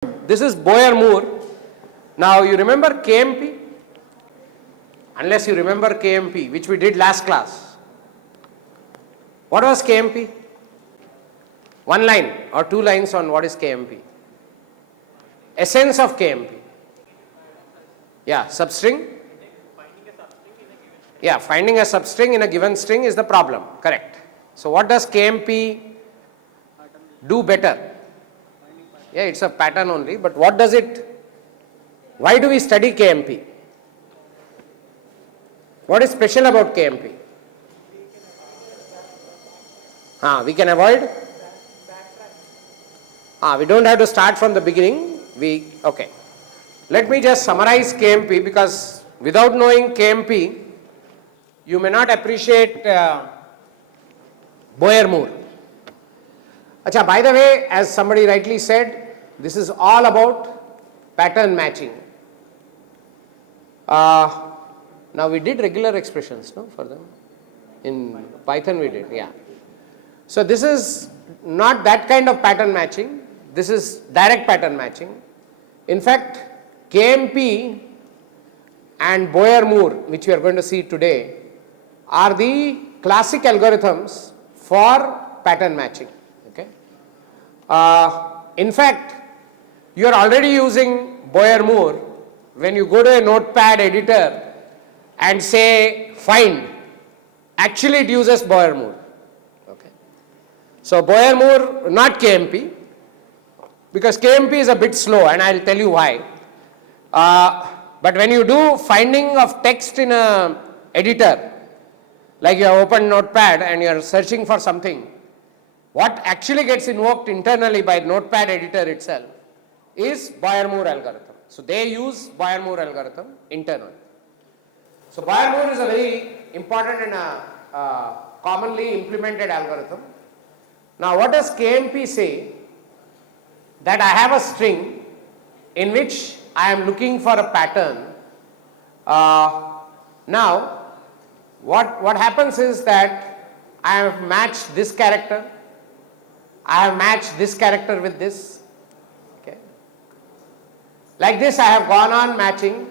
This is Boyer-Moore. Now you remember KMP? Unless you remember KMP, which we did last class. What was KMP? One line or two lines on what is KMP. Essence of KMP. Yeah, substring. Yeah, finding a substring in a given string is the problem. Correct. So what does KMP do better? Yeah, it's a pattern only, but what does it, why do we study KMP? What is special about KMP? We can avoid? We don't have to start from the beginning. Okay. Let me just summarize KMP, because without knowing KMP, you may not appreciate Boyer-Moore. Achha, by the way, as somebody rightly said, this is all about pattern matching. Now we did regular expressions, no, for them. In Python we did, yeah. So this is not that kind of pattern matching. This is direct pattern matching. In fact, KMP and Boyer-Moore, which we are going to see today, are the classic algorithms for pattern matching. Okay. In fact, you are already using Boyer-Moore when you go to a notepad editor and say find. Actually, it uses Boyer-Moore. Okay. So Boyer-Moore, not KMP, because KMP is a bit slow, and I will tell you why. But when you do finding of text in a editor, like you have opened notepad and you are searching for something, what actually gets invoked internally by notepad editor itself is Boyer-Moore algorithm. So they use Boyer-Moore algorithm internally. So Boyer-Moore is a very important and commonly implemented algorithm. Now what does KMP say? That I have a string in which I am looking for a pattern. Now what happens is that I have matched this character, I have matched this character with this. Okay. Like this I have gone on matching.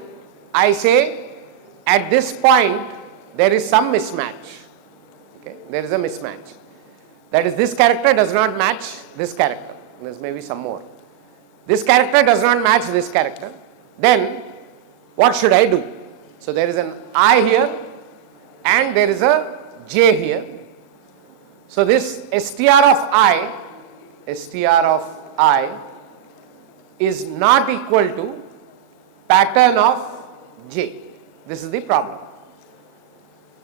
I say at this point there is some mismatch. Okay. There is a mismatch. That is, this character does not match this character. There may be some more. This character does not match this character. Then what should I do? So there is an I here and there is a J here. So this str of I is not equal to pattern of J. This is the problem.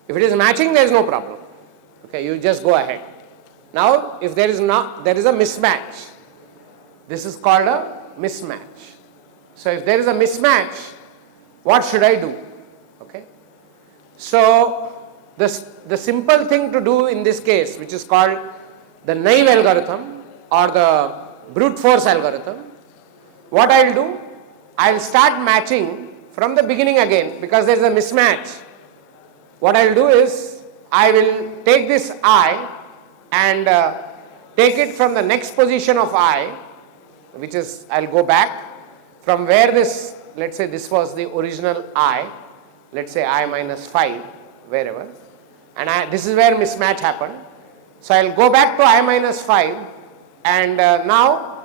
If it is matching, there is no problem. Okay, you just go ahead. Now if there is a mismatch. This is called a mismatch. So if there is a mismatch, what should I do? Okay. So the simple thing to do in this case, which is called the naive algorithm or the brute force algorithm, what I will do, I will start matching from the beginning again, because there is a mismatch. What I will do is, I will take this I and take it from the next position of I, which is, I will go back from where this, let's say this was the original I, let's say I minus 5, wherever, and this is where mismatch happened. So I will go back to I minus 5 and now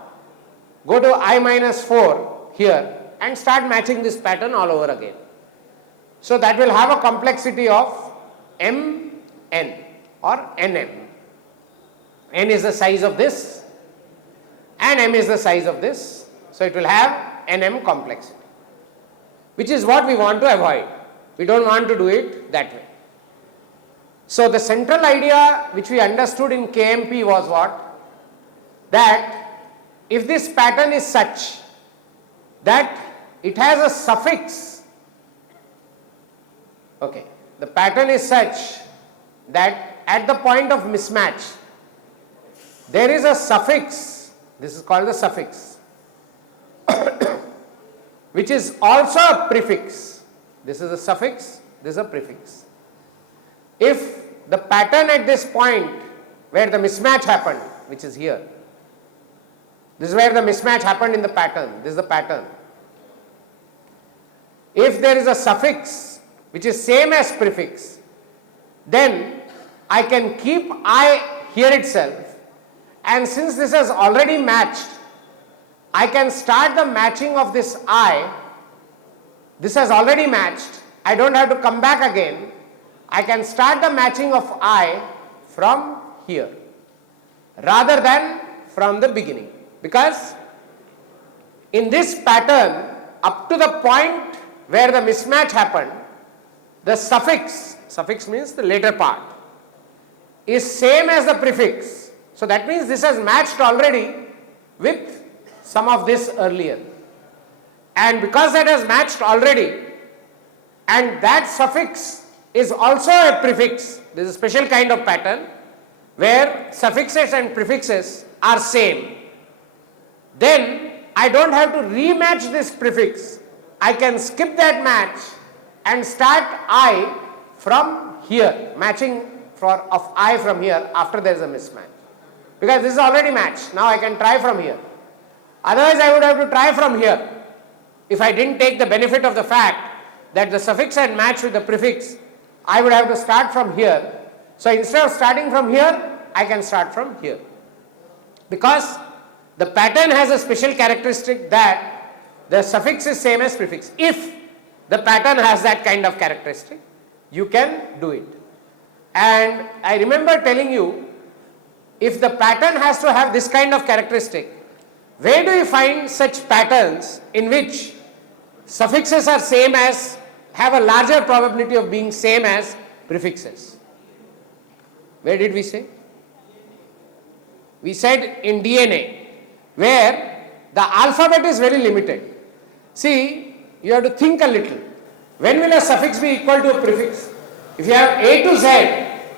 go to I minus 4 here and start matching this pattern all over again. So that will have a complexity of mn or nm. N is the size of this and m is the size of this. So it will have nm complexity, which is what we want to avoid. We don't want to do it that way. So the central idea which we understood in KMP was what? That if this pattern is such that it has a suffix, okay, the pattern is such that at the point of mismatch there is a suffix, this is called the suffix, which is also a prefix. This is a suffix, this is a prefix. If the pattern at this point where the mismatch happened, which is here, This is where the mismatch happened in the pattern. This is the pattern. If there is a suffix which is same as prefix, then I can keep I here itself, and since this has already matched, I can start the matching of this I. This has already matched. I don't have to come back again. I can start the matching of I from here rather than from the beginning, because in this pattern up to the point where the mismatch happened, the suffix means the later part, is same as the prefix. So that means this has matched already with some of this earlier, and because that has matched already and that suffix is also a prefix, there is a special kind of pattern where suffixes and prefixes are same, then I don't have to rematch this prefix. I can skip that match and start I from here, matching of I from here after there is a mismatch, because this is already matched. Now I can try from here. Otherwise I would have to try from here if I didn't take the benefit of the fact that the suffix had matched with the prefix. I would have to start from here. So instead of starting from here, I can start from here, because the pattern has a special characteristic that the suffix is same as prefix. If the pattern has that kind of characteristic, you can do it. And I remember telling you, if the pattern has to have this kind of characteristic, where do you find such patterns in which suffixes are same as, have a larger probability of being same as prefixes? Where did we say? We said in DNA, where the alphabet is very limited. See, you have to think a little. When will a suffix be equal to a prefix? If you have A to Z,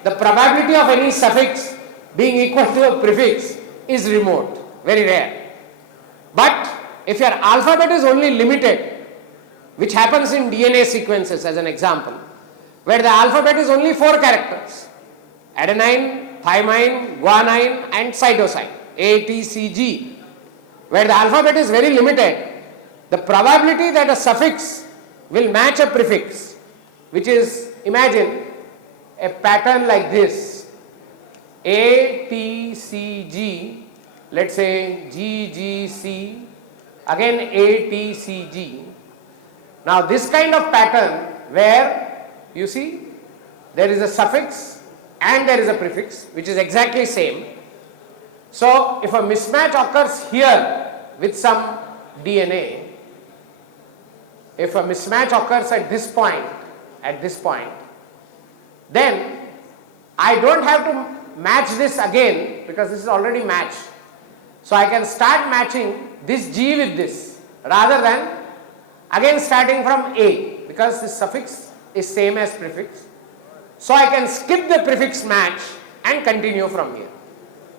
the probability of any suffix being equal to a prefix is remote, very rare. But if your alphabet is only limited, which happens in DNA sequences as an example, where the alphabet is only 4 characters, adenine, thymine, guanine and cytosine, A, T, C, G, where the alphabet is very limited, the probability that a suffix will match a prefix, which is, imagine a pattern like this, A, T, C, G, let's say G, G, C, again A, T, C, G. Now this kind of pattern where you see there is a suffix and there is a prefix which is exactly same. So if a mismatch occurs here with some DNA, if a mismatch occurs at this point, then I don't have to match this again because this is already matched. So I can start matching this G with this rather than again starting from A, because this suffix is same as prefix. So I can skip the prefix match and continue from here.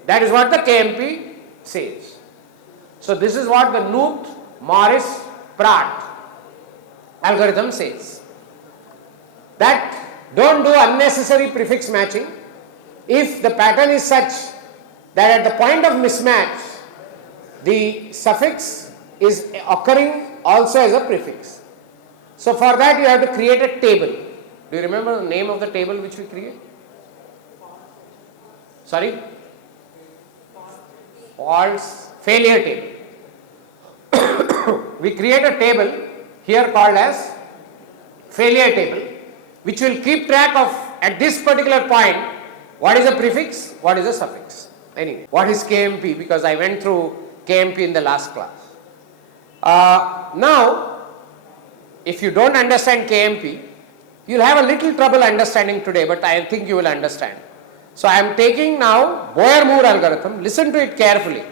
That is what the KMP says. So this is what the Knuth, Morris, Pratt algorithm says, that don't do unnecessary prefix matching if the pattern is such that at the point of mismatch the suffix is occurring also as a prefix. So for that you have to create a table. Do you remember the name of the table which we create? Sorry? False failure table. We create a table here called as failure table, which will keep track of at this particular point what is a prefix, what is a suffix. Anyway, what is KMP? Because I went through KMP in the last class. Now, if you don't understand KMP, you'll have a little trouble understanding today, but I think you will understand. So I am taking now Boyer-Moore algorithm. Listen to it carefully.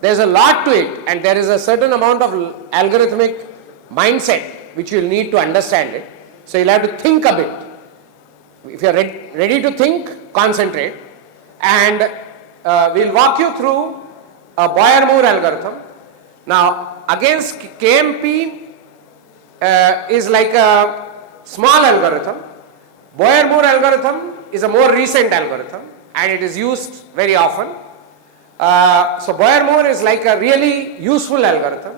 There is a lot to it, and there is a certain amount of algorithmic mindset which you will need to understand it. So you'll have to think a bit. If you are ready to think, concentrate, and we'll walk you through a Boyer-Moore algorithm. Now against KMP is like a small algorithm. Boyer-Moore algorithm is a more recent algorithm and it is used very often. So Boyer-Moore is like a really useful algorithm.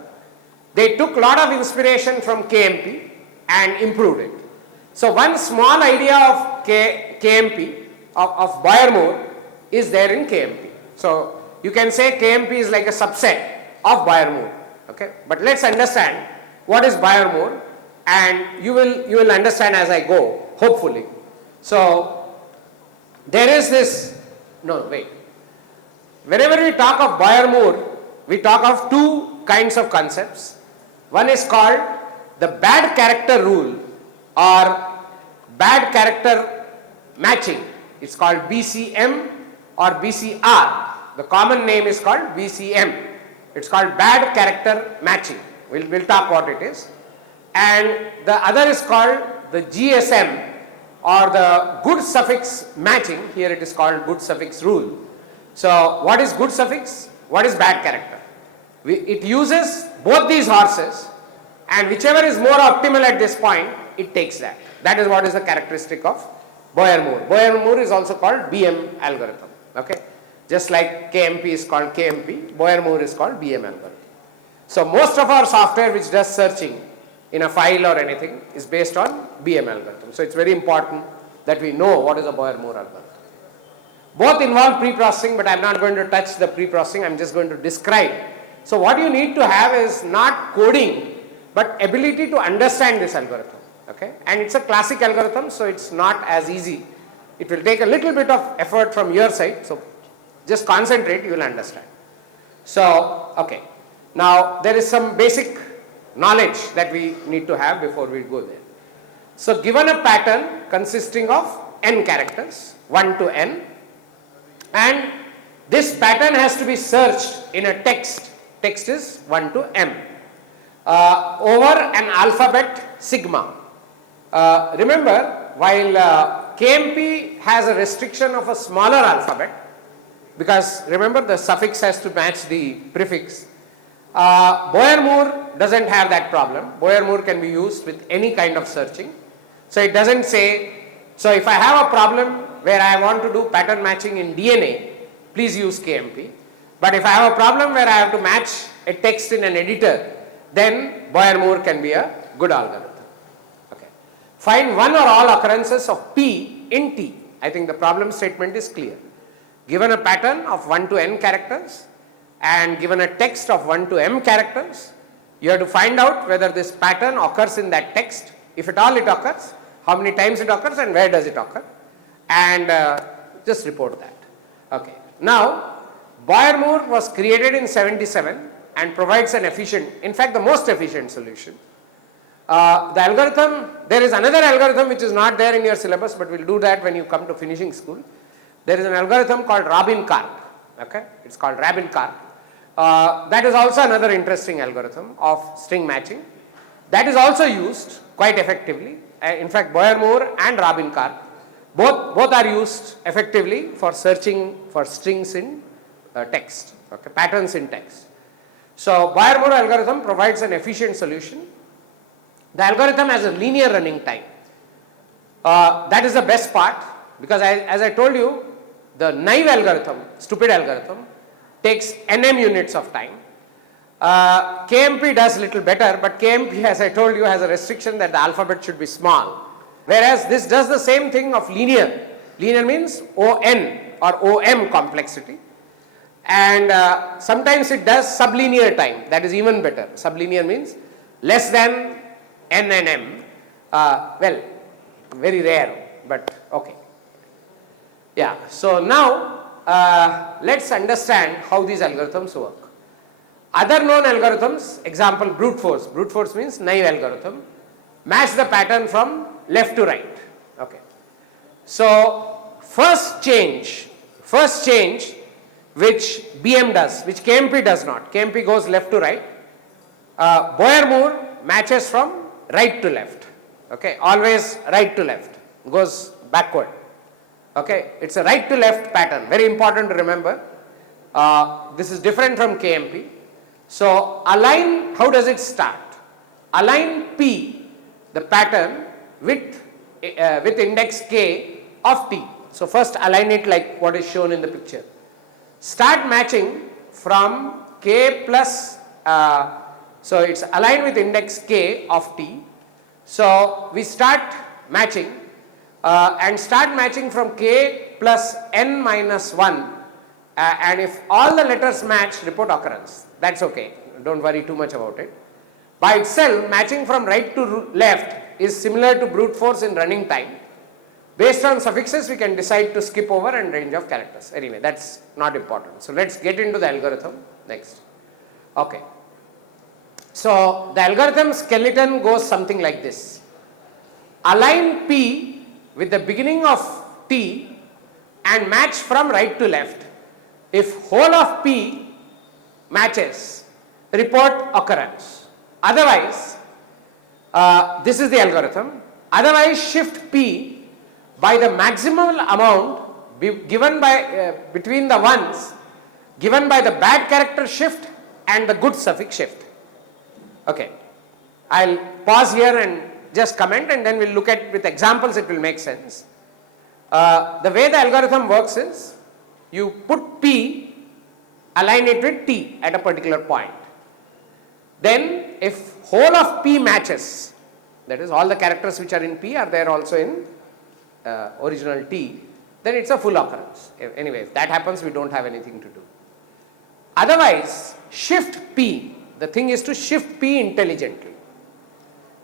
They took a lot of inspiration from KMP and improved it. So one small idea of KMP, of Boyer-Moore, is there in KMP. So you can say KMP is like a subset of Boyer-Moore. Okay? But let's understand what is Boyer-Moore, and you will understand as I go, hopefully. So there is this, no wait. Whenever we talk of Boyer-Moore, we talk of two kinds of concepts. One is called the bad character rule or bad character matching. It's called BCM or BCR. The common name is called BCM. It's called bad character matching. We'll talk what it is. And the other is called the GSM or the good suffix matching. Here it is called good suffix rule. So what is good suffix? What is bad character? It uses both these horses, and whichever is more optimal at this point, it takes that. That is what is the characteristic of Boyer-Moore. Boyer-Moore is also called BM algorithm. Okay? Just like KMP is called KMP, Boyer-Moore is called BM algorithm. So most of our software which does searching in a file or anything is based on BM algorithm. So it's very important that we know what is a Boyer-Moore algorithm. Both involve pre-processing, but I'm not going to touch the pre-processing, I'm just going to describe. So what you need to have is not coding, but ability to understand this algorithm. Okay? And it's a classic algorithm, so it's not as easy. It will take a little bit of effort from your side, so just concentrate, you will understand. So, okay. Now, there is some basic knowledge that we need to have before we go there. So, given a pattern consisting of n characters, 1 to n, and this pattern has to be searched in a text. Text is 1 to m over an alphabet sigma. Remember, while KMP has a restriction of a smaller alphabet, because remember the suffix has to match the prefix, Boyer-Moore doesn't have that problem. Boyer-Moore can be used with any kind of searching. So it doesn't say, so if I have a problem where I want to do pattern matching in DNA, please use KMP. But if I have a problem where I have to match a text in an editor, then Boyer-Moore can be a good algorithm. Okay. Find one or all occurrences of P in T. I think the problem statement is clear. Given a pattern of 1 to n characters and given a text of 1 to m characters, you have to find out whether this pattern occurs in that text. If at all it occurs, how many times it occurs and where does it occur, and just report that. Okay. Now, Boyer-Moore was created in 77 and provides an efficient, in fact the most efficient solution. The algorithm, there is another algorithm which is not there in your syllabus, but we'll do that when you come to finishing school. There is an algorithm called Rabin-Karp. Okay, it's called Rabin-Karp. That is also another interesting algorithm of string matching. That is also used quite effectively. In fact, Boyer-Moore and Rabin-Karp both are used effectively for searching for strings in text, okay, patterns in text. So Boyer-Moore algorithm provides an efficient solution. The algorithm has a linear running time. That is the best part, because as I told you, the naive algorithm, stupid algorithm, takes nm units of time. KMP does little better, but KMP, as I told you, has a restriction that the alphabet should be small. Whereas this does the same thing of linear. Linear means ON or OM complexity. And sometimes it does sublinear time, that is even better. Sublinear means less than n and m. Well, very rare, but okay. Yeah, so now let's understand how these algorithms work. Other known algorithms, example brute force. Brute force means naive algorithm. Match the pattern from left to right. Okay. So first change which BM does, which KMP does not. KMP goes left to right. Boyer-Moore matches from right to left. Okay, always right to left, goes backward. Okay, it's a right to left pattern, very important to remember. This is different from KMP. So align, how does it start? Align P, the pattern, with index K of T. So first align it like what is shown in the picture. start matching from k plus, so it's aligned with index k of t. So we start matching and start matching from k plus n minus 1, and if all the letters match, report occurrence. That's okay, don't worry too much about it. By itself, matching from right to left is similar to brute force in running time. Based on suffixes, we can decide to skip over and range of characters. Anyway, that's not important. So let's get into the algorithm next. Okay. So the algorithm skeleton goes something like this. Align P with the beginning of T and match from right to left. If whole of P matches, report occurrence. Otherwise, this is the algorithm. Otherwise, shift P by the maximal amount given by between the ones given by the bad character shift and the good suffix shift. Okay, I'll pause here and just comment, and then we'll look at with examples. It will make sense. The way the algorithm works is you put P, align it with T at a particular point. Then if whole of P matches, that is all the characters which are in P are there also in original T, then it's a full occurrence. Anyway, if that happens, we don't have anything to do. Otherwise, shift P, the thing is to shift P intelligently.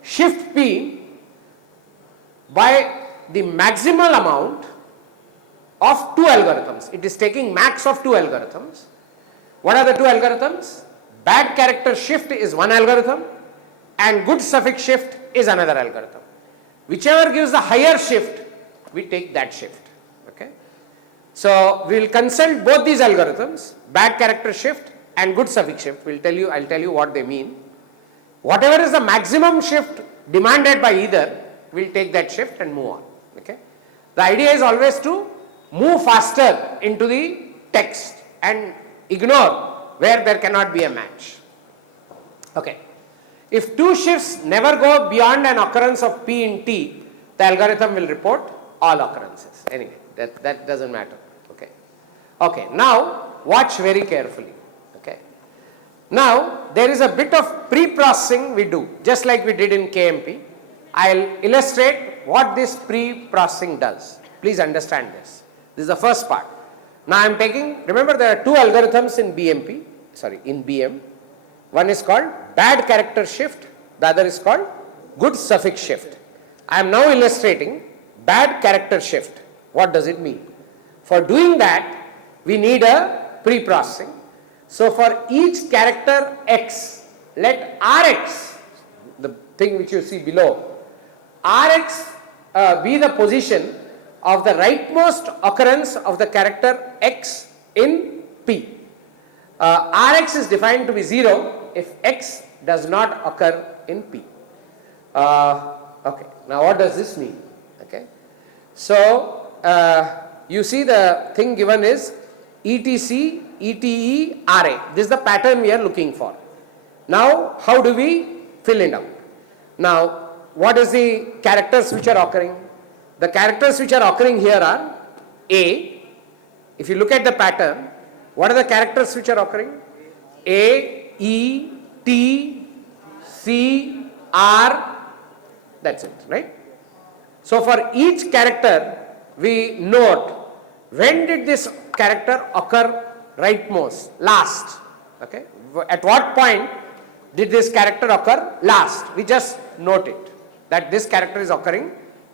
Shift P by the maximal amount of 2 algorithms. It is taking max of 2 algorithms. What are the 2 algorithms? Bad character shift is one algorithm and good suffix shift is another algorithm. Whichever gives the higher shift, we take that shift. Okay. So we will consult both these algorithms, bad character shift and good suffix shift. I'll tell you what they mean. Whatever is the maximum shift demanded by either, we'll take that shift and move on. Okay. The idea is always to move faster into the text and ignore where there cannot be a match. Okay. If 2 shifts never go beyond an occurrence of P in T, the algorithm will report all occurrences. Anyway, that doesn't matter. Okay. Okay. Now watch very carefully. Okay. Now there is a bit of pre-processing we do, just like we did in KMP. I'll illustrate what this pre-processing does. Please understand this. This is the first part. Now I am taking, remember there are 2 algorithms in BM. One is called bad character shift, the other is called good suffix shift. I am now illustrating bad character shift. What does it mean? For doing that, we need a pre-processing. So for each character X, let Rx, the thing which you see below, Rx be the position of the rightmost occurrence of the character X in P. Rx is defined to be 0 if X does not occur in P. Okay, now what does this mean? Okay, so you see the thing given is ETC, ETE, RA. This is the pattern we are looking for. Now, how do we fill it out? Now, what is the characters which are occurring? The characters which are occurring here are A. If you look at the pattern, what are the characters which are occurring? A, E, T, C, R, that's it, right? So for each character, we note when did this character occur rightmost, last, okay? At what point did this character occur last? We just note it, that this character is occurring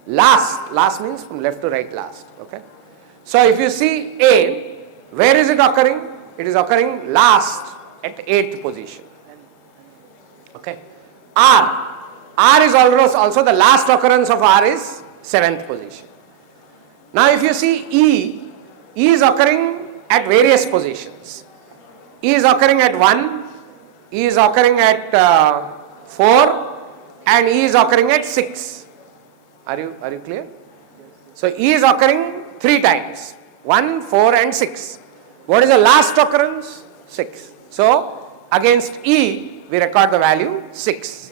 last. Last means from left to right last, okay? So if you see A, where is it occurring? It is occurring last at 8th position. Okay. R is also the last occurrence of R is 7th position. Now if you see E is occurring at various positions. E is occurring at 1, E is occurring at 4, and E is occurring at 6. Are you clear? So E is occurring 3 times, 1, 4 and 6. What is the last occurrence? 6. So against E we record the value 6.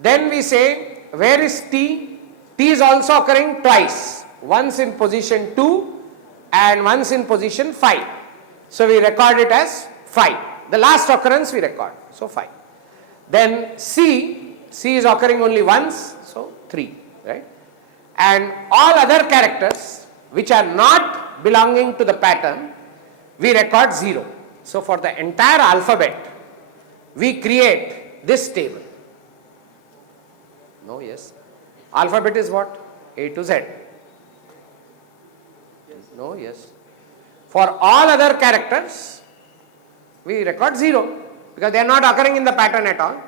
Then we say, where is T? T is also occurring twice, once in position 2 and once in position 5. So we record it as 5. The last occurrence we record. So 5. Then C is occurring only once. So 3. Right? And all other characters which are not belonging to the pattern, we record 0. So for the entire alphabet, we create this table. No, yes. Alphabet is what? A to Z. No, yes. For all other characters, we record 0 because they are not occurring in the pattern at all.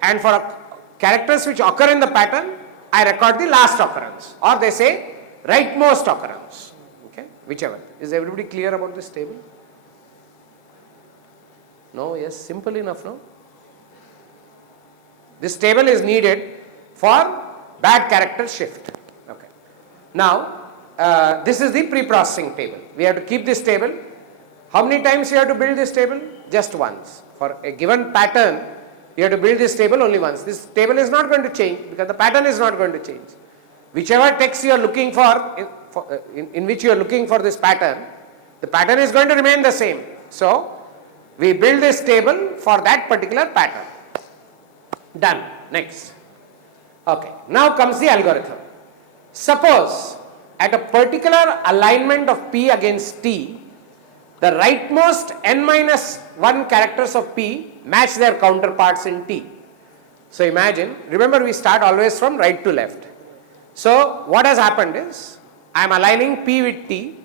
And for characters which occur in the pattern, I record the last occurrence, or they say rightmost occurrence. Okay, whichever. Is everybody clear about this table? No, yes, simple enough, no? This table is needed for bad character shift. Okay. Now, this is the pre-processing table. We have to keep this table. How many times you have to build this table? Just once. For a given pattern, you have to build this table only once. This table is not going to change because the pattern is not going to change. Whichever text you are looking for, in which you are looking for this pattern, the pattern is going to remain the same. So, we build this table for that particular pattern. Done. Next. Okay. Now comes the algorithm. Suppose at a particular alignment of P against T, the rightmost n-1 characters of P match their counterparts in T. So imagine, remember we start always from right to left. So what has happened is, I am aligning P with T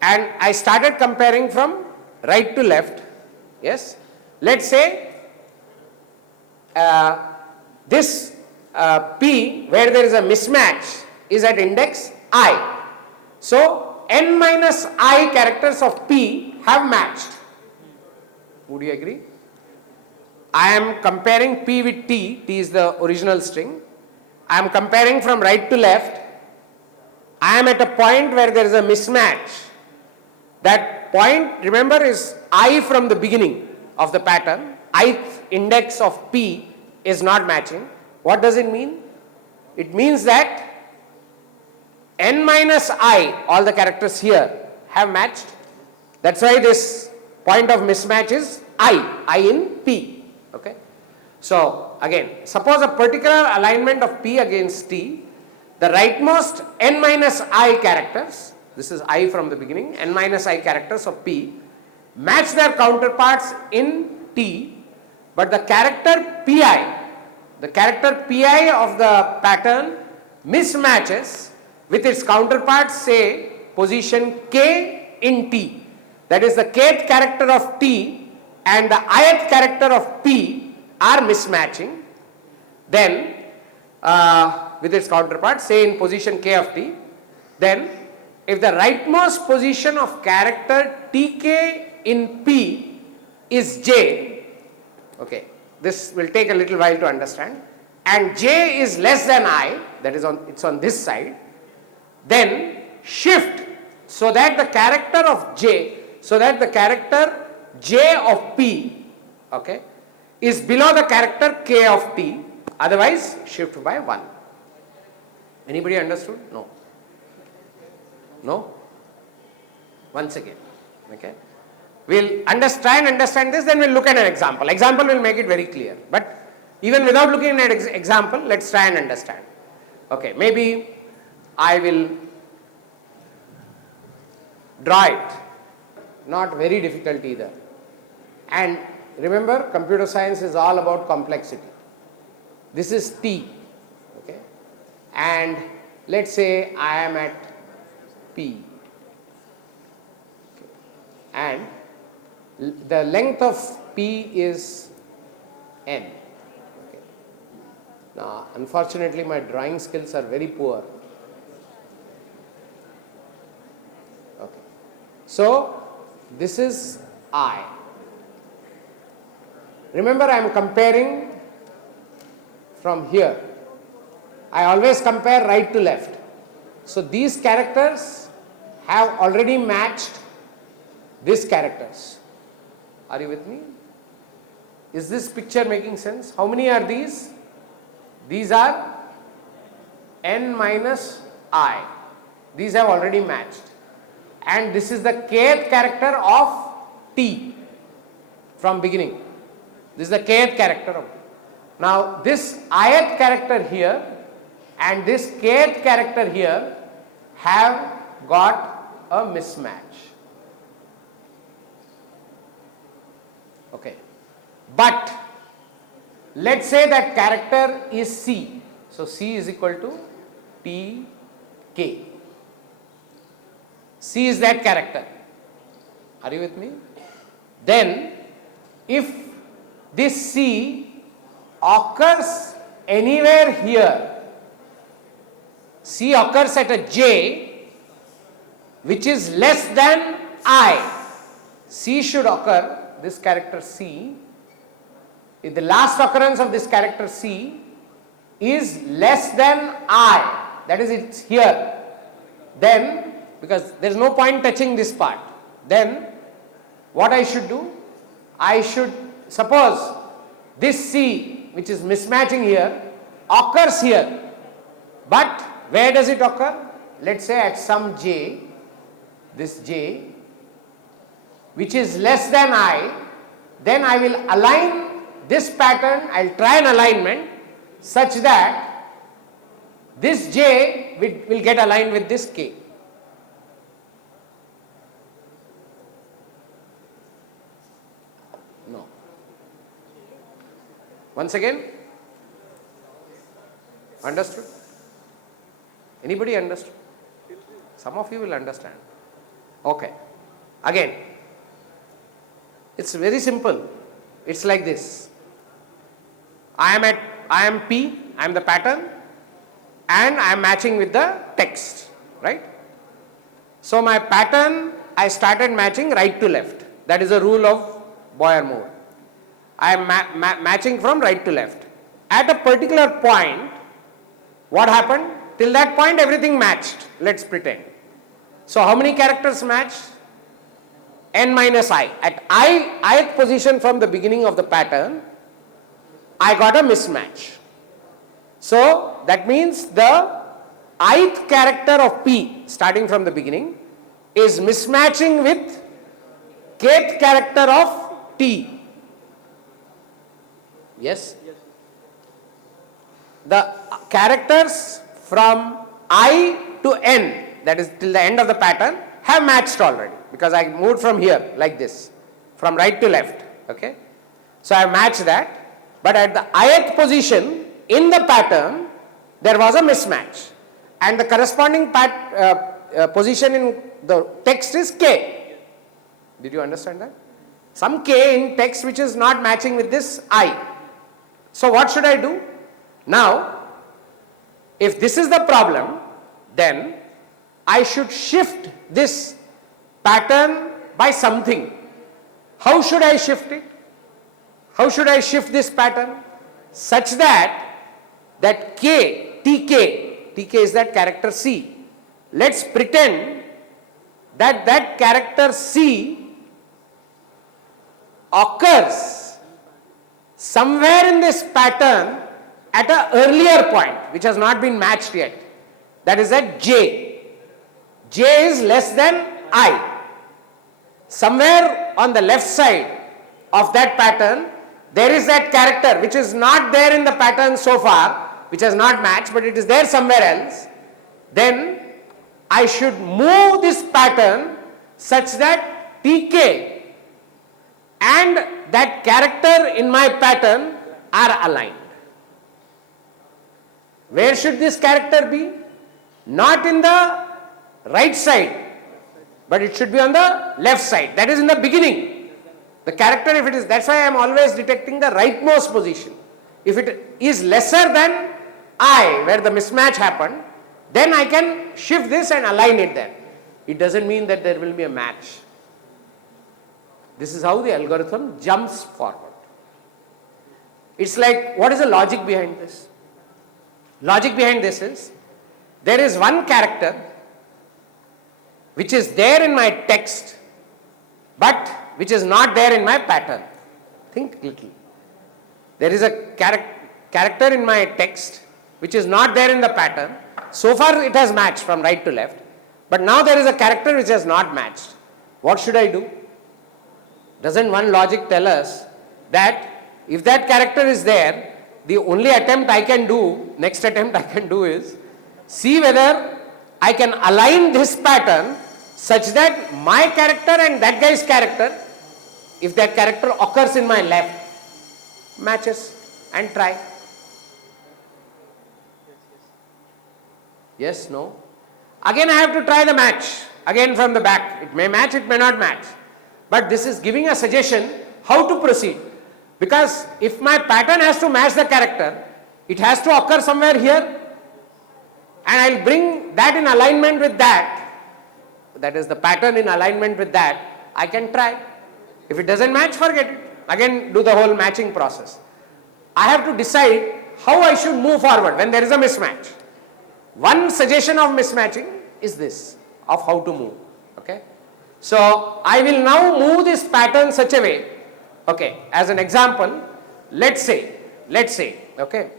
and I started comparing from right to left. Yes. Let's say this P where there is a mismatch is at index I. So n-I characters of P have matched. Would you agree? I am comparing P with T. T is the original string. I am comparing from right to left. I am at a point where there is a mismatch. That point, remember, is I from the beginning of the pattern. Ith index of P is not matching. What does it mean? It means that n-I, all the characters here, have matched. That's why this point of mismatch is I in P. Okay. So again, suppose a particular alignment of P against T, the rightmost n-I characters, this is I from the beginning, n-I characters of P, match their counterparts in T, but the character Pi of the pattern mismatches with its counterparts, say position K in T. That is, the kth character of T and the ith character of P are mismatching. Then with its counterpart, say in position K of T, then if the rightmost position of character Tk in P is J, okay, this will take a little while to understand, and J is less than I, that is it's on this side, then shift so that the character of J, J of P, okay, is below the character K of T, otherwise shift by 1. Anybody understood? No. No? Once again, okay. We'll try and understand this, then we'll look at an example. Example will make it very clear. But even without looking at an example, let's try and understand. Okay, maybe I will draw it. Not very difficult either. And remember, computer science is all about complexity. This is T. Okay. And let's say I am at P. Okay. And the length of P is N. Okay. Now, unfortunately, my drawing skills are very poor. Okay. So, this is I. Remember, I am comparing from here. I always compare right to left. So, these characters have already matched these characters. Are you with me? Is this picture making sense? How many are these? These are n minus I. These have already matched. and this is the kth character of T from beginning. This is the kth character of. Now this ith character here and this kth character here have got a mismatch. Okay. But let's say that character is C. So C is equal to TK. C is that character. Are you with me? Then if this C occurs anywhere here, C occurs at a J which is less than I. C should occur, this character C, if the last occurrence of this character C is less than I, that is it's here, then because there is no point touching this part, then what I should do? I should suppose this C which is mismatching here occurs here, but where does it occur? Let's say at some J, this J which is less than I, then I will align this pattern, I will try an alignment such that this J will get aligned with this K. No. Once again, understood? Anybody understood? Some of you will understand. Okay. Again, it's very simple. It's like this. I am P, I am the pattern, and I am matching with the text, right? So my pattern, I started matching right to left. That is a rule of Boyer-Moore. I am matching from right to left. At a particular point, what happened? Till that point everything matched, let's pretend. So how many characters matched? N minus I. At ith position from the beginning of the pattern, I got a mismatch. So that means the ith character of P starting from the beginning is mismatching with kth character of T. Yes? The characters from I to N, that is till the end of the pattern, have matched already because I moved from here like this, from right to left. Okay? So I matched that. But at the ith position in the pattern, there was a mismatch. And the corresponding position in the text is K. Did you understand that? Some K in text which is not matching with this I. So what should I do? Now, if this is the problem, then I should shift this pattern by something. How should I shift it? How should I shift this pattern? Such that K, TK is that character C. Let's pretend that character C occurs somewhere in this pattern at an earlier point which has not been matched yet. That is at J. J is less than I. Somewhere on the left side of that pattern, there is that character which is not there in the pattern so far, which has not matched, but it is there somewhere else. Then I should move this pattern such that TK and that character in my pattern are aligned. Where should this character be? Not in the right side, but it should be on the left side. That is in the beginning. The character, if it is, that's why I am always detecting the rightmost position. If it is lesser than I, where the mismatch happened, then I can shift this and align it there. It doesn't mean that there will be a match. This is how the algorithm jumps forward. It's like, what is the logic behind this? Logic behind this is, there is one character which is there in my text, but which is not there in my pattern. Think little. There is a character in my text which is not there in the pattern. So far it has matched from right to left, But now there is a character which has not matched. What should I do? Doesn't one logic tell us that if that character is there, the only attempt I can do, next attempt I can do is see whether I can align this pattern such that my character and that guy's character, if that character occurs in my left, matches, and try. Yes, no? Again I have to try the match, again from the back. It may match, it may not match. But this is giving a suggestion how to proceed. Because if my pattern has to match the character, it has to occur somewhere here, and I'll bring that in alignment with that is the pattern in alignment with that, I can try. If it doesn't match, forget it. Again do the whole matching process. I have to decide how I should move forward when there is a mismatch. One suggestion of mismatching is this, of how to move. Okay. So I will now move this pattern such a way. Okay, as an example, let's say, okay,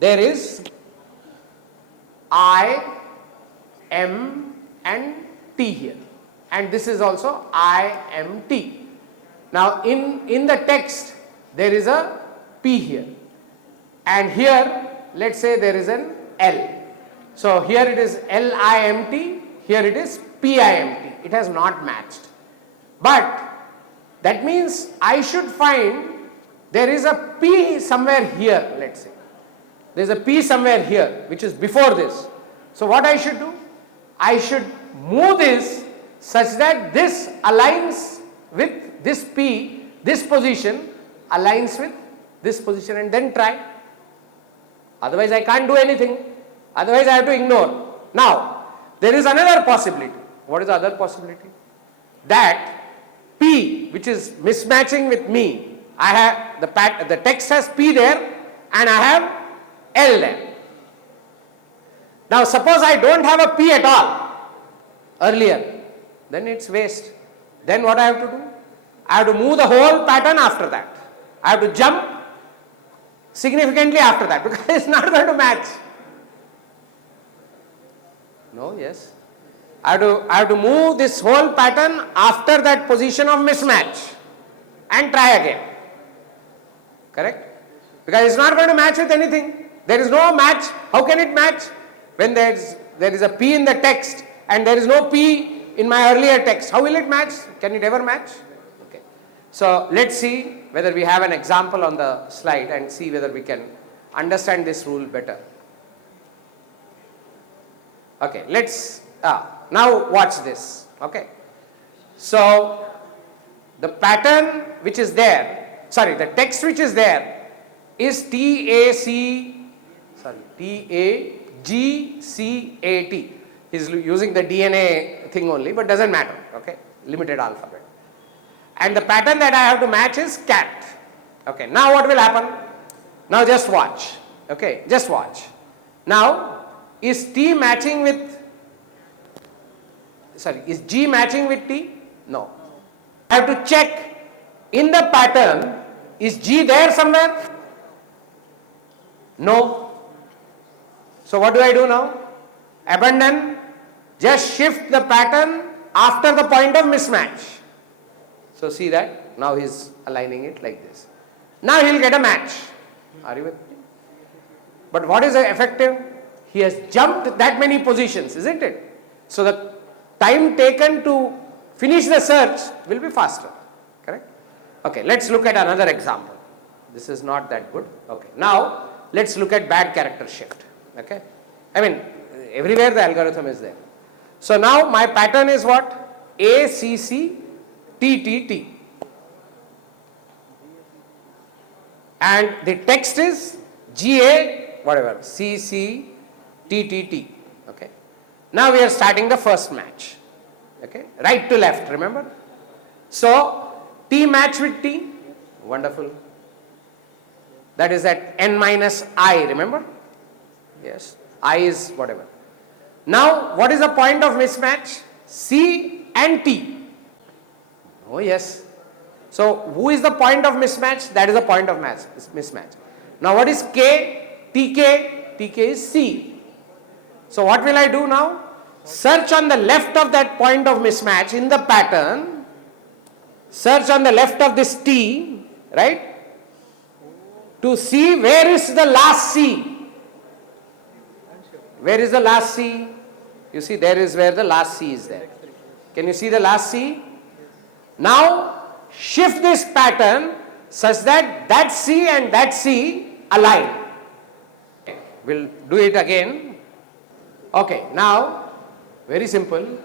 there is I, M and T here, and this is also I, M, T. Now in the text there is a P here, and here let's say there is an L. So here it is L, I, M, T, here it is P, I, M, T. It has not matched. But that means I should find there is a P somewhere here, let's say. There is a P somewhere here which is before this. So what I should do? I should move this such that this aligns with this P, this position aligns with this position, and then try. Otherwise I can't do anything. Otherwise I have to ignore. Now there is another possibility. What is the other possibility? That P, which is mismatching with me, I have the text has P there and I have L there. Now suppose I don't have a P at all earlier, then it's waste. Then what I have to do? I have to move the whole pattern after that. I have to jump significantly after that because it's not going to match. No, yes. I have to move this whole pattern after that position of mismatch and try again. Correct? Because it's not going to match with anything. There is no match. How can it match? When there is a P in the text and there is no P in my earlier text. How will it match? Can it ever match? Okay. So let's see whether we have an example on the slide and see whether we can understand this rule better. Okay, let's now watch this. Okay, so the pattern which is there, the text which is there is TAGCAT. He's using the DNA thing only, but doesn't matter. Okay, limited alphabet. And the pattern that I have to match is cat. Okay, now what will happen? Now just watch. Okay, just watch. Now is T matching with, is G matching with T? No. I have to check in the pattern, is G there somewhere? No. So what do I do now? Abandon, just shift the pattern after the point of mismatch. So see that? Now he's aligning it like this. Now he'll get a match. Are you with me? But what is the effective? He has jumped that many positions, isn't it? So the time taken to finish the search will be faster. Correct? Okay, let's look at another example. This is not that good. Okay, now let's look at bad character shift. Okay, I mean everywhere the algorithm is there. So now my pattern is what? A, C, C, T, T, T. And the text is G, A, whatever, C, C, T, T, T. Okay. Now we are starting the first match. Okay, right to left, remember? So T match with T, wonderful. That is at n minus I, remember? Yes, I is whatever. Now what is the point of mismatch? C and T. Oh yes. So who is the point of mismatch? That is the point of mismatch. Now what is K? TK? TK is C. So what will I do now? search on the left of that point of mismatch in the pattern, search on the left of this T, right, to see where is the last C. Where is the last C? You see, there is where the last C is there. Can you see the last C? Now, shift this pattern such that that C and that C align. We'll do it again. Okay, now, very simple.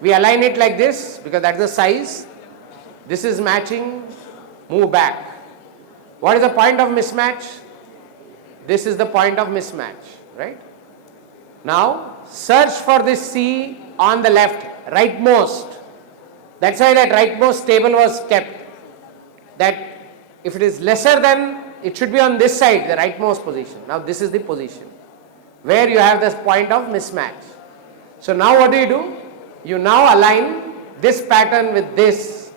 We align it like this because that's the size. This is matching, move back. What is the point of mismatch? This is the point of mismatch, right? Now, search for this C on the left, rightmost. That's why that rightmost table was kept. That if it is lesser than, it should be on this side, the rightmost position. Now, this is the position where you have this point of mismatch. So, now what do? You now align this pattern with this.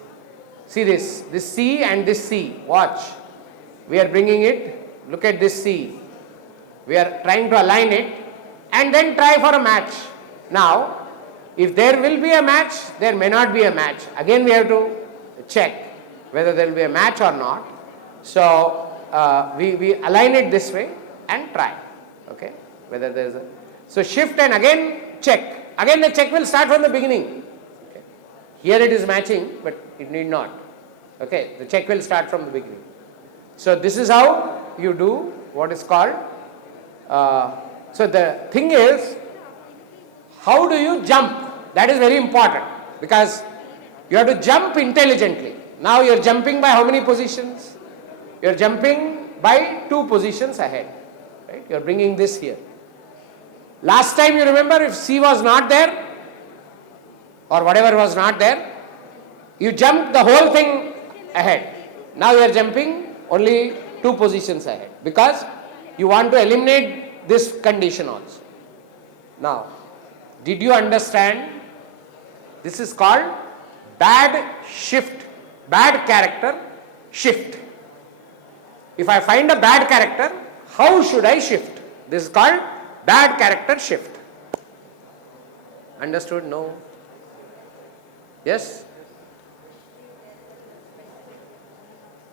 See this C and this C. Watch. We are bringing it. Look at this C. We are trying to align it and then try for a match. Now, if there will be a match, there may not be a match. Again, we have to check whether there will be a match or not. So, we align it this way and try. Okay, whether there is a. So, shift and again check. Again, the check will start from the beginning. Okay. Here it is matching, but it need not. Okay, the check will start from the beginning. So, this is how you do what is called. So, the thing is, how do you jump? That is very important because you have to jump intelligently. Now, you are jumping by how many positions? You are jumping by 2 positions ahead. Right? You are bringing this here. Last time you remember, if C was not there or whatever was not there, you jumped the whole thing ahead. Now you are jumping only 2 positions ahead because you want to eliminate this condition also. Now, did you understand? This is called bad shift, bad character shift. If I find a bad character, how should I shift? This is called bad character shift. Understood? No? Yes?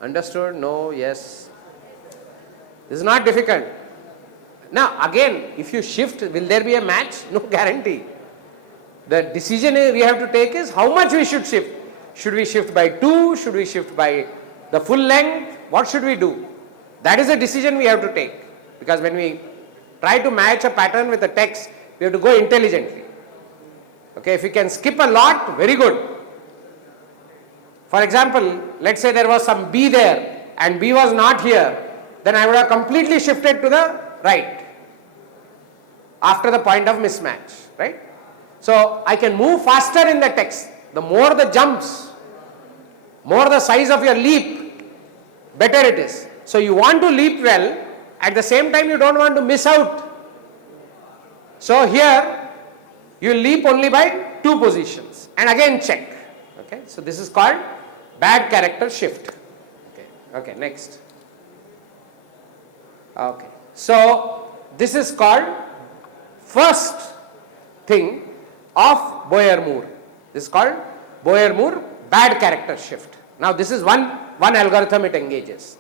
Understood? No? Yes? This is not difficult. Now again, if you shift, will there be a match? No guarantee. The decision we have to take is how much we should shift. Should we shift by 2? Should we shift by the full length? What should we do? That is a decision we have to take. Because when we try to match a pattern with a text, we have to go intelligently. Okay, if you can skip a lot, very good. For example, let's say there was some B there and B was not here, then I would have completely shifted to the right after the point of mismatch, right? So, I can move faster in the text. The more the jumps, more the size of your leap, better it is. So, you want to leap well, at the same time you don't want to miss out. So, here you leap only by 2 positions and again check. Okay, so this is called bad character shift. Okay, next. Okay, so this is called first thing of Boyer-Moore. This is called Boyer-Moore bad character shift. Now this is one algorithm it engages.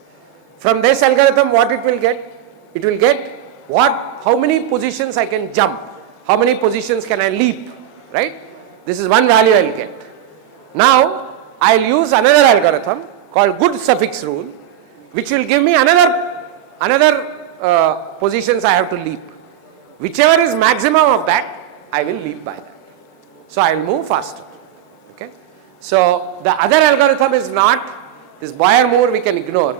From this algorithm what it will get? It will get how many positions I can jump, how many positions can I leap, right? This is one value I will get. Now I will use another algorithm called good suffix rule, which will give me another positions I have to leap. Whichever is maximum of that, I will leap by that. So I will move faster. Okay. So the other algorithm is not this Boyer-Moore. We can ignore.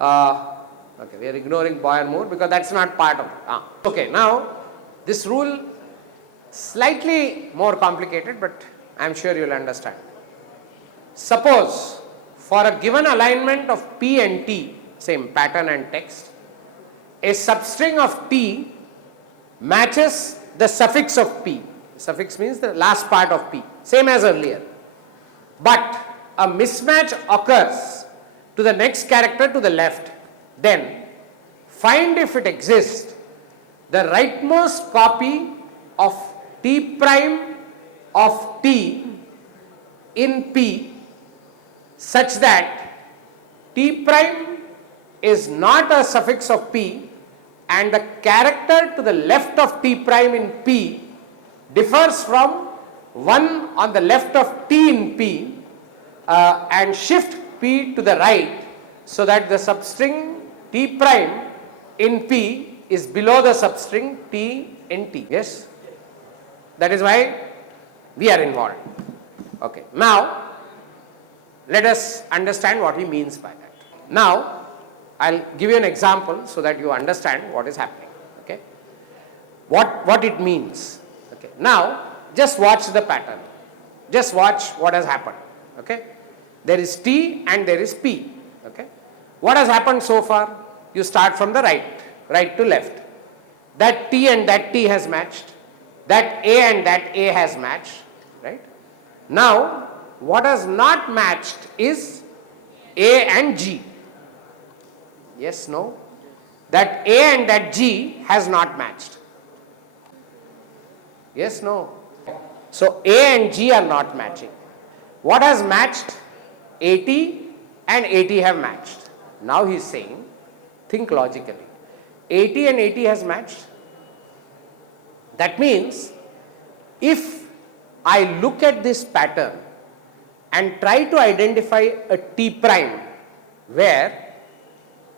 Okay, we are ignoring Boyer-Moore because that's not part of it. Okay, now this rule slightly more complicated, but I am sure you will understand. Suppose for a given alignment of P and T, same pattern and text, a substring of T matches the suffix of P. Suffix means the last part of P, same as earlier. But a mismatch occurs to the next character to the left. Then find if it exists the rightmost copy of T prime of T in P such that T prime is not a suffix of P and the character to the left of T prime in P differs from one on the left of T in P and shift P to the right so that the substring T prime in P is below the substring T in T. Yes? That is why we are involved. Okay. Now, let us understand what he means by that. Now, I'll give you an example so that you understand what is happening. Okay. What it means. Okay. Now, just watch the pattern. Just watch what has happened. Okay. There is T and there is P. Okay. What has happened so far? You start from the right to left. That T and that T has matched. That A and that A has matched. Right. Now, what has not matched is A and G. Yes, no? That A and that G has not matched. Yes, no? So, A and G are not matching. What has matched? AT and AT have matched. Now he is saying, think logically. AT and AT has matched. That means, if I look at this pattern and try to identify a T prime where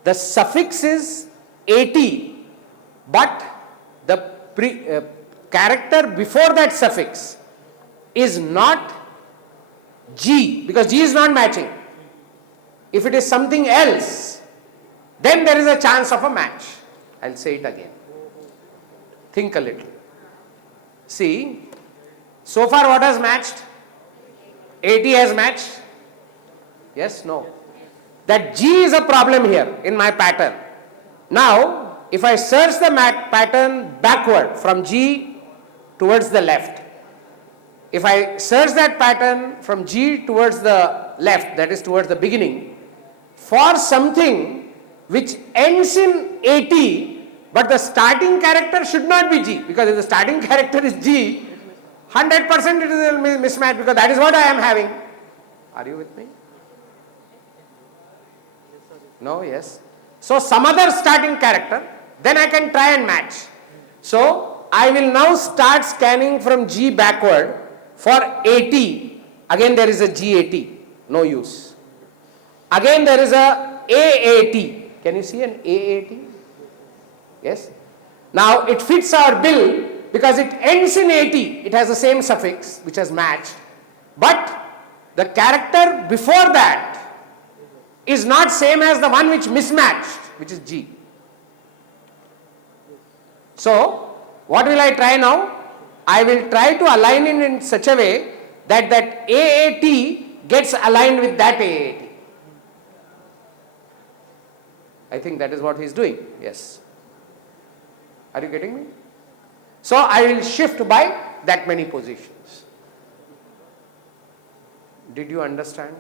the suffix is AT, but the character before that suffix is not G, because G is not matching. If it is something else, then there is a chance of a match. I'll say it again. Think a little. See, so far what has matched? AT has matched? Yes, no? That G is a problem here in my pattern. Now, if I search the pattern backward from G towards the left, if I search that pattern from G towards the left, that is towards the beginning, for something which ends in AT, but the starting character should not be G, because if the starting character is G, 100% it is a mismatch, because that is what I am having. Are you with me? No, yes. So, some other starting character, then I can try and match. So, I will now start scanning from G backward for AT. Again there is a GAT, no use. Again there is a AAT. Can you see an AAT? Yes. Now, it fits our bill because it ends in AT. It has the same suffix which has matched. But the character before that is not same as the one which mismatched, which is G. So, what will I try now? I will try to align it in such a way that that AAT gets aligned with that AAT. I think that is what he is doing. Yes. Are you getting me? So, I will shift by that many positions. Did you understand?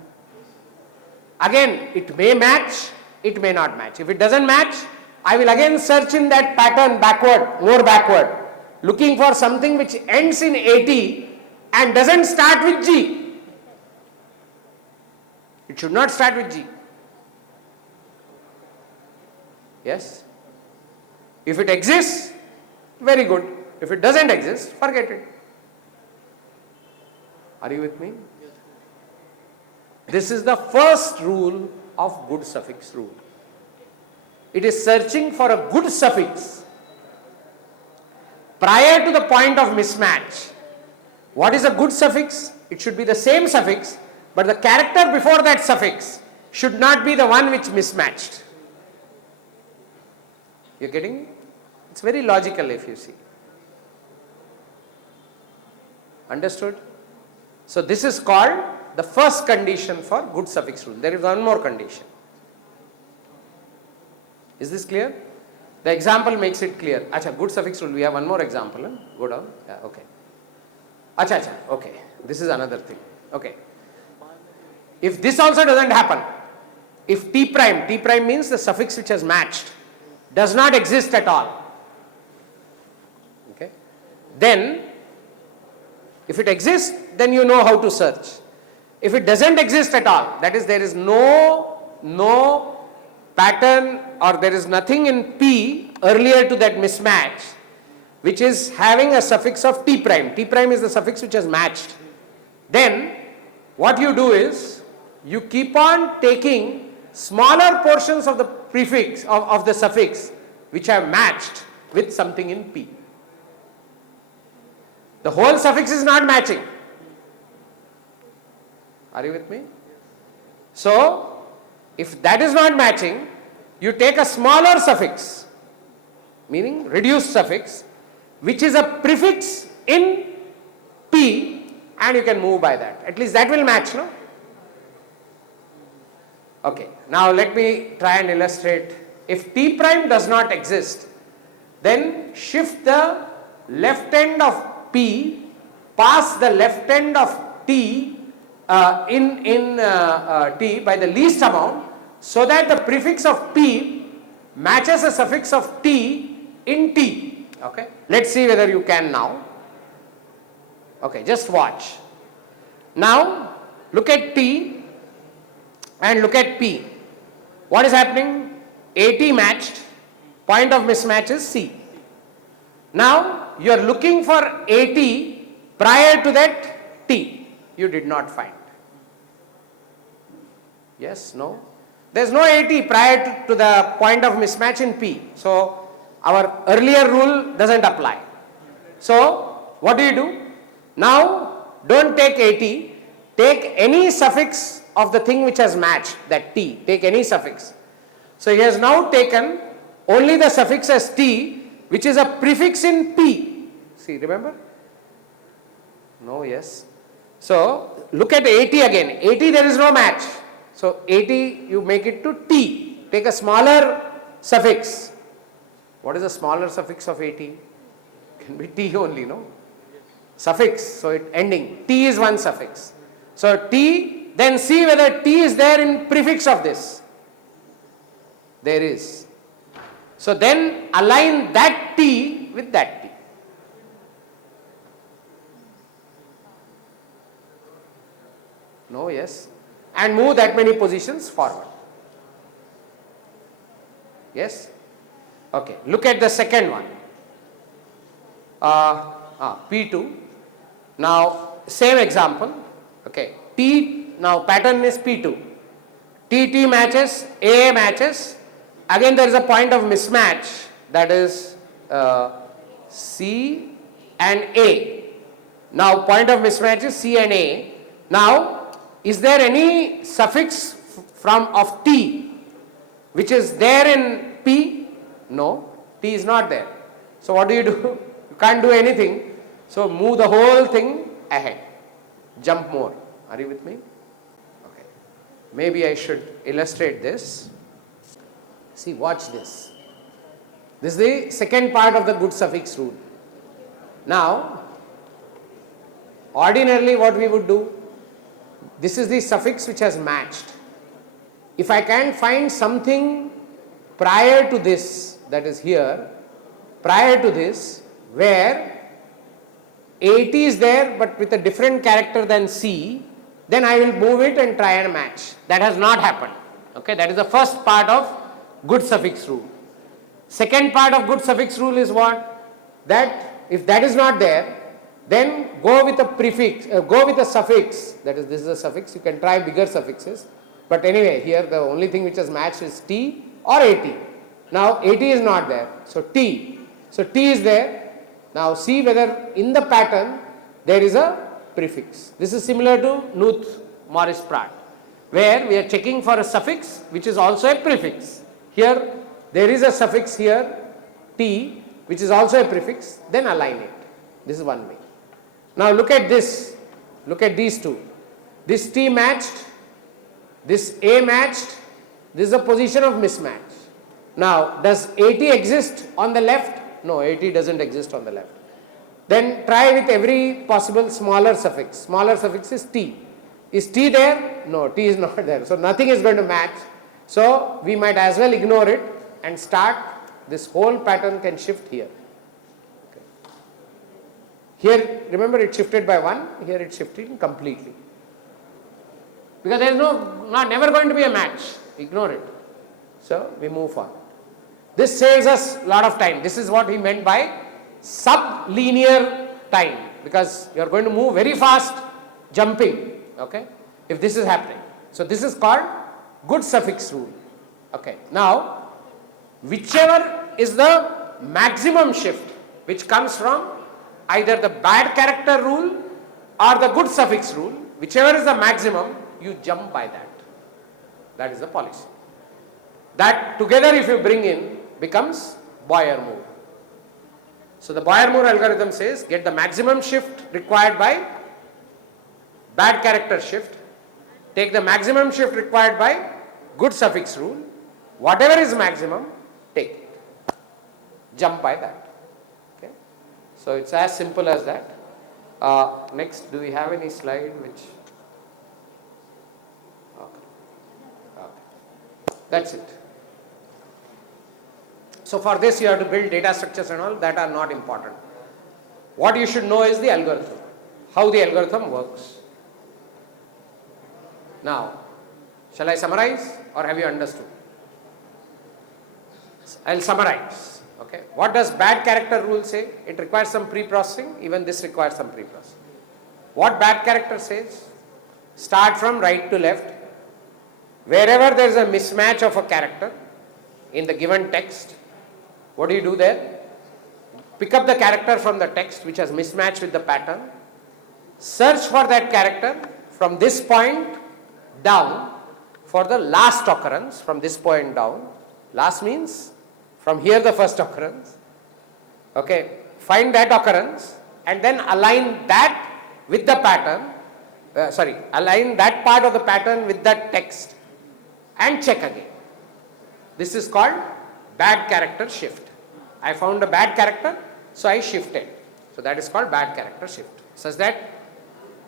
Again, it may match, it may not match. If it doesn't match, I will again search in that pattern backward, more backward, looking for something which ends in AT and doesn't start with G. It should not start with G. Yes? If it exists, very good. If it doesn't exist, forget it. Are you with me? This is the first rule of good suffix rule. It is searching for a good suffix prior to the point of mismatch. What is a good suffix? It should be the same suffix, but the character before that suffix should not be the one which mismatched. You are getting it? It's very logical if you see. Understood? So this is called the first condition for good suffix rule. There is one more condition. Is this clear? The example makes it clear. Acha, good suffix rule. We have one more example. Huh? Go down. Yeah, okay. Acha, okay. This is another thing. Okay. If this also doesn't happen, if T prime means the suffix which has matched, does not exist at all. Okay. then if it exists, then you know how to search. If it doesn't exist at all, that is, there is no pattern or there is nothing in P earlier to that mismatch which is having a suffix of T prime. T prime is the suffix which has matched. Then what you do is you keep on taking smaller portions of the prefix of the suffix which have matched with something in P. The whole suffix is not matching. Are you with me? So, if that is not matching, you take a smaller suffix, meaning reduced suffix, which is a prefix in P, and you can move by that. At least that will match, no? Okay, now let me try and illustrate. If T prime does not exist, then shift the left end of P, pass the left end of T in T by the least amount, so that the prefix of P matches a suffix of T in T. Okay, let's see whether you can now. Okay, just watch. Now look at T and look at P. What is happening? AT matched, point of mismatch is C. Now you are looking for AT prior to that T. You did not find. Yes, no? There is no AT prior to the point of mismatch in P. So our earlier rule doesn't apply. So what do? Now don't take AT, take any suffix of the thing which has matched, that T, take any suffix. So he has now taken only the suffix as T, which is a prefix in P. See, remember? No, yes. So look at AT again. AT there is no match. So AT you make it to T. Take a smaller suffix. What is the smaller suffix of AT? Can be T only, no? Suffix, so it ending. T is one suffix. So T, then see whether T is there in prefix of this. There is. So then align that T with that T. No, yes. And move that many positions forward. Yes? Okay, look at the second one. P2. Now, same example. Okay, T, now pattern is P2. TT matches, AA matches. Again, there is a point of mismatch, that is C and A. Now, point of mismatch is C and A. Now, is there any suffix of T which is there in P? No, T is not there. So what do? You can't do anything. So move the whole thing ahead. Jump more. Are you with me? Okay. Maybe I should illustrate this. See, watch this. This is the second part of the good suffix rule. Now, ordinarily what we would do, this is the suffix which has matched. If I can find something prior to this, that is here, prior to this, where AT is there but with a different character than C, then I will move it and try and match. That has not happened. Okay, that is the first part of good suffix rule. Second part of good suffix rule is what? That if that is not there, then go with a prefix, go with a suffix, that is, this is a suffix, you can try bigger suffixes, but anyway, here the only thing which has matched is T or AT. Now AT is not there, so T. So T is there. Now see whether in the pattern there is a prefix. This is similar to Knuth Morris Pratt, where we are checking for a suffix which is also a prefix. Here there is a suffix here, T, which is also a prefix, then align it. This is one way. Now look at this, look at these two. This T matched, this A matched, this is a position of mismatch. Now does AT exist on the left? No, AT doesn't exist on the left. Then try with every possible smaller suffix. Smaller suffix is T. Is T there? No, T is not there. So nothing is going to match. So we might as well ignore it and start. This whole pattern can shift here. Okay. Here, remember, it shifted by 1, here it shifted completely. Because there is never going to be a match. Ignore it. So, we move forward. This saves us a lot of time. This is what he meant by sublinear time, because you are going to move very fast, jumping, okay, if this is happening. So, this is called good suffix rule. Okay. Now, whichever is the maximum shift which comes from either the bad character rule or the good suffix rule, whichever is the maximum, you jump by that. That is the policy. That together, if you bring in, becomes Boyer-Moore. So, the Boyer-Moore algorithm says get the maximum shift required by bad character shift, take the maximum shift required by good suffix rule, whatever is maximum, take it, jump by that. Okay. So, it is as simple as that. Next, do we have any slide which, okay. That is it. So, for this you have to build data structures and all that are not important. What you should know is the algorithm, how the algorithm works. Now, shall I summarize or have you understood? I will summarize. Okay. What does bad character rule say? It requires some pre-processing, even this requires some pre-processing. What bad character says? Start from right to left. Wherever there is a mismatch of a character in the given text, what do you do there? Pick up the character from the text which has mismatched with the pattern, search for that character from this point down for the last occurrence, from this point down. Last means from here the first occurrence. Okay, find that occurrence and then align that with the pattern, align that part of the pattern with that text and check again. This is called bad character shift. I found a bad character, so I shifted. So that is called bad character shift, such that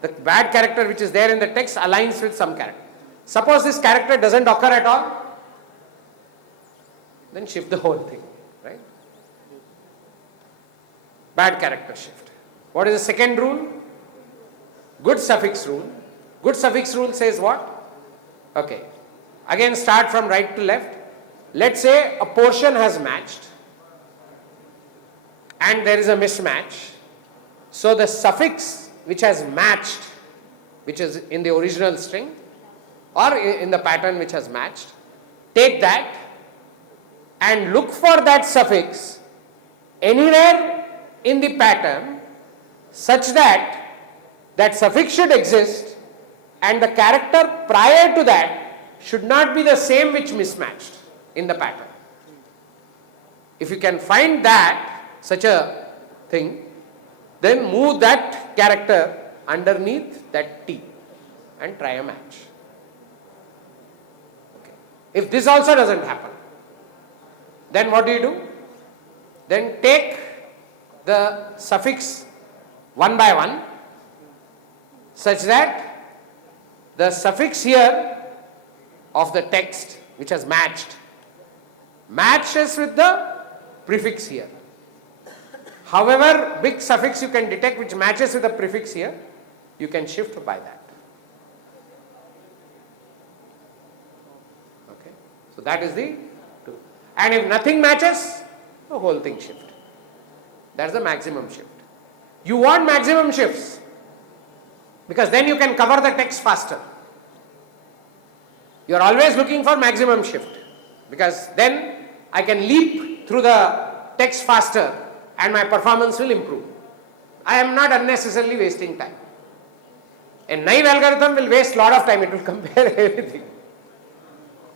the bad character which is there in the text aligns with some character. Suppose this character doesn't occur at all, then shift the whole thing, right? Bad character shift. What is the second rule? Good suffix rule. Good suffix rule says what? Okay. Again, start from right to left. Let's say a portion has matched and there is a mismatch. So the suffix which has matched, which is in the original string or in the pattern which has matched, take that and look for that suffix anywhere in the pattern such that that suffix should exist and the character prior to that should not be the same which mismatched in the pattern. If you can find that, such a thing, then move that character underneath that T and try a match. Okay. If this also doesn't happen, then what do? Then take the suffix one by one such that the suffix here of the text which has matches with the prefix here. However big suffix you can detect which matches with the prefix here, you can shift by that. Okay. So that is the two. And if nothing matches, the whole thing shift. That is the maximum shift. You want maximum shifts because then you can cover the text faster. You are always looking for maximum shift because then I can leap through the text faster and my performance will improve. I am not unnecessarily wasting time. A naive algorithm will waste a lot of time, it will compare everything.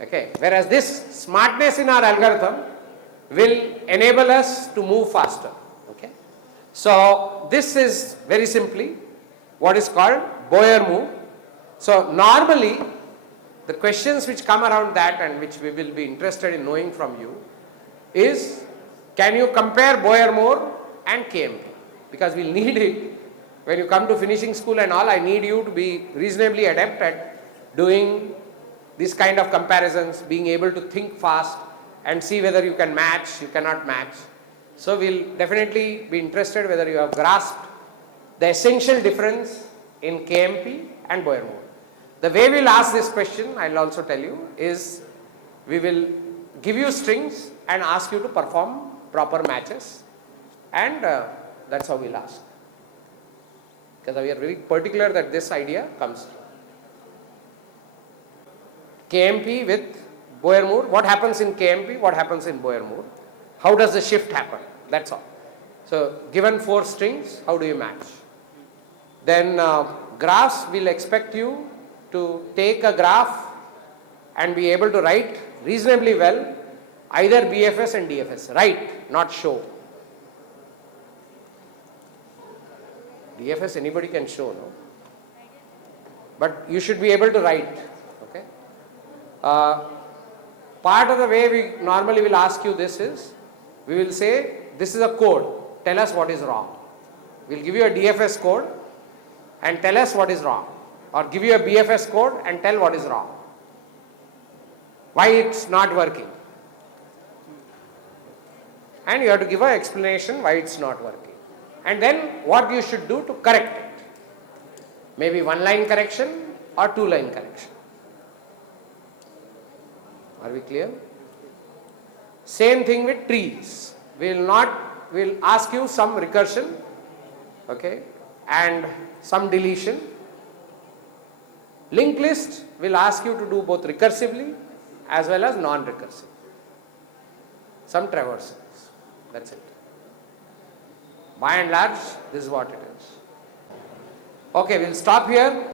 Okay. Whereas this smartness in our algorithm will enable us to move faster. Okay. So this is very simply what is called Boyer-Moore. So normally the questions which come around that and which we will be interested in knowing from you is, can you compare Boyer-Moore and KMP? Because we'll need it when you come to finishing school and all. I need you to be reasonably adept at doing this kind of comparisons, being able to think fast and see whether you can match, you cannot match. So we'll definitely be interested whether you have grasped the essential difference in KMP and Boyer-Moore. The way we'll ask this question, I'll also tell you, is we will give you strings and ask you to perform proper matches, and that's how we'll ask. Because we are very particular that this idea comes through. KMP with Boyer-Moore. What happens in KMP? What happens in Boyer-Moore? How does the shift happen? That's all. So, given 4 strings, how do you match? Then graphs, will expect you to take a graph and be able to write reasonably well either BFS and DFS. Write, not show. DFS anybody can show, no? But you should be able to write. Okay. Part of the way we normally will ask you this is, we will say, this is a code, tell us what is wrong. We will give you a DFS code and tell us what is wrong, or give you a BFS code and tell what is wrong. Why it's not working. And you have to give an explanation why it's not working. And then what you should do to correct it. Maybe 1-line correction or 2-line correction. Are we clear? Same thing with trees. We'll ask you some recursion, okay, and some deletion. Linked list will ask you to do both recursively as well as non-recursive. Some traversals. That's it. By and large, this is what it is. Okay, we'll stop here.